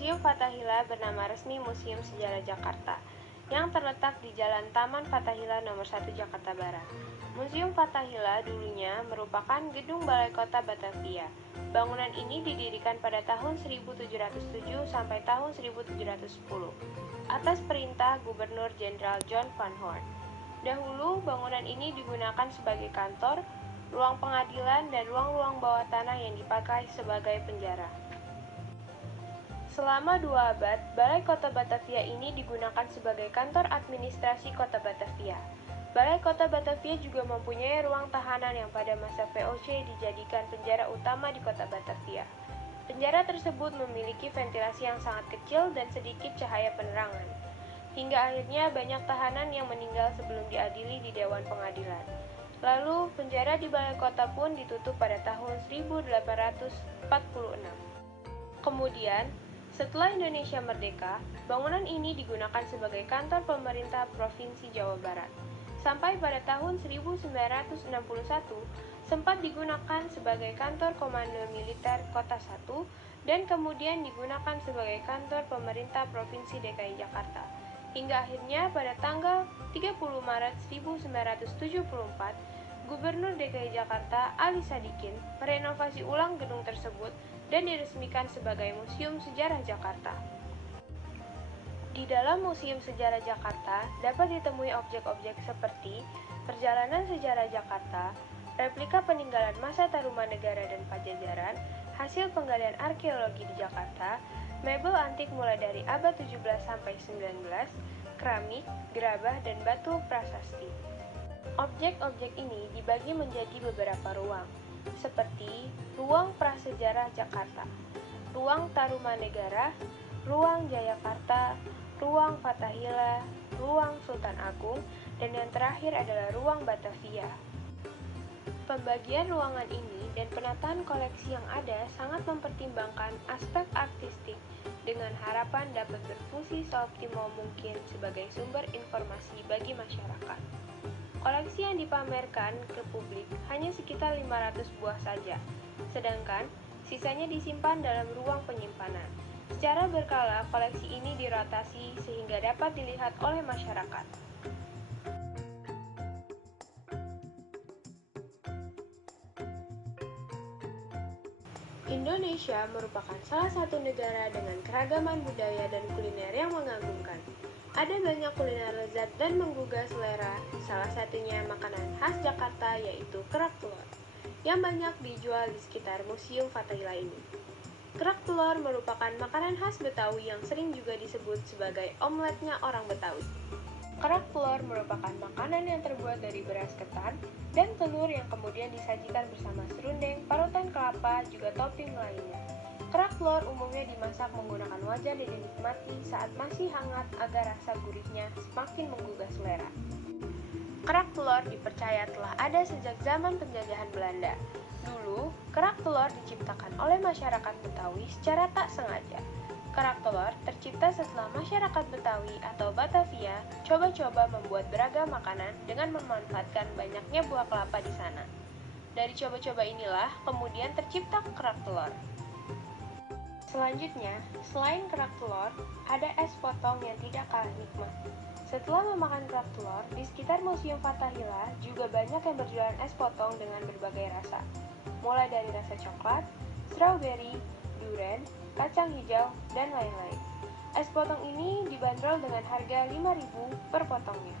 Museum Fathahillah bernama resmi Museum Sejarah Jakarta, yang terletak di Jalan Taman Fathahillah Nomor 1 Jakarta Barat. Museum Fathahillah dulunya merupakan gedung Balai Kota Batavia. Bangunan ini didirikan pada tahun 1707 sampai tahun 1710 atas perintah Gubernur Jenderal John Van Horn. Dahulu bangunan ini digunakan sebagai kantor, ruang pengadilan, dan ruang-ruang bawah tanah yang dipakai sebagai penjara. Selama 2 abad, Balai Kota Batavia ini digunakan sebagai kantor administrasi Kota Batavia. Balai Kota Batavia juga mempunyai ruang tahanan yang pada masa VOC dijadikan penjara utama di Kota Batavia. Penjara tersebut memiliki ventilasi yang sangat kecil dan sedikit cahaya penerangan. Hingga akhirnya banyak tahanan yang meninggal sebelum diadili di Dewan Pengadilan. Lalu, penjara di Balai Kota pun ditutup pada tahun 1846. Kemudian, setelah Indonesia merdeka, bangunan ini digunakan sebagai kantor pemerintah Provinsi Jawa Barat. Sampai pada tahun 1961, sempat digunakan sebagai kantor Komando Militer Kota 1 dan kemudian digunakan sebagai kantor pemerintah Provinsi DKI Jakarta. Hingga akhirnya pada tanggal 30 Maret 1974, Gubernur DKI Jakarta Ali Sadikin merenovasi ulang gedung tersebut dan diresmikan sebagai Museum Sejarah Jakarta. Di dalam Museum Sejarah Jakarta dapat ditemui objek-objek seperti perjalanan sejarah Jakarta, replika peninggalan masa Tarumanegara dan Pajajaran, hasil penggalian arkeologi di Jakarta, mebel antik mulai dari abad 17 sampai 19, keramik, gerabah, dan batu prasasti. Objek-objek ini dibagi menjadi beberapa ruang, seperti Ruang Prasejarah Jakarta, Ruang Tarumanegara, Ruang Jayakarta, Ruang Fathahillah, Ruang Sultan Agung, dan yang terakhir adalah Ruang Batavia. Pembagian ruangan ini dan penataan koleksi yang ada sangat mempertimbangkan aspek artistik dengan harapan dapat berfungsi seoptimal mungkin sebagai sumber informasi bagi masyarakat. Koleksi yang dipamerkan ke publik hanya sekitar 500 buah saja, sedangkan sisanya disimpan dalam ruang penyimpanan. Secara berkala, koleksi ini dirotasi sehingga dapat dilihat oleh masyarakat. Indonesia merupakan salah satu negara dengan keragaman budaya dan kuliner yang mengagumkan. Ada banyak kuliner lezat dan menggugah selera, salah satunya makanan khas Jakarta yaitu kerak telur, yang banyak dijual di sekitar Museum Fathahillah ini. Kerak telur merupakan makanan khas Betawi yang sering juga disebut sebagai omeletnya orang Betawi. Kerak telur merupakan makanan yang terbuat dari beras ketan dan telur yang kemudian disajikan bersama serundeng, parutan kelapa, juga topping lainnya. Kerak telur umumnya dimasak menggunakan wajan dan dinikmati saat masih hangat agar rasa gurihnya semakin menggugah selera. Kerak telur dipercaya telah ada sejak zaman penjajahan Belanda. Dulu, kerak telur diciptakan oleh masyarakat Betawi secara tak sengaja. Kerak telur tercipta setelah masyarakat Betawi atau Batavia coba-coba membuat beragam makanan dengan memanfaatkan banyaknya buah kelapa di sana. Dari coba-coba inilah kemudian tercipta kerak telur. Selanjutnya, selain kerak telur, ada es potong yang tidak kalah nikmat. Setelah memakan kerak telur, di sekitar Museum Fathahillah juga banyak yang berjualan es potong dengan berbagai rasa, mulai dari rasa coklat, strawberry, durian, kacang hijau, dan lain-lain. Es potong ini dibanderol dengan harga 5.000 per potongnya.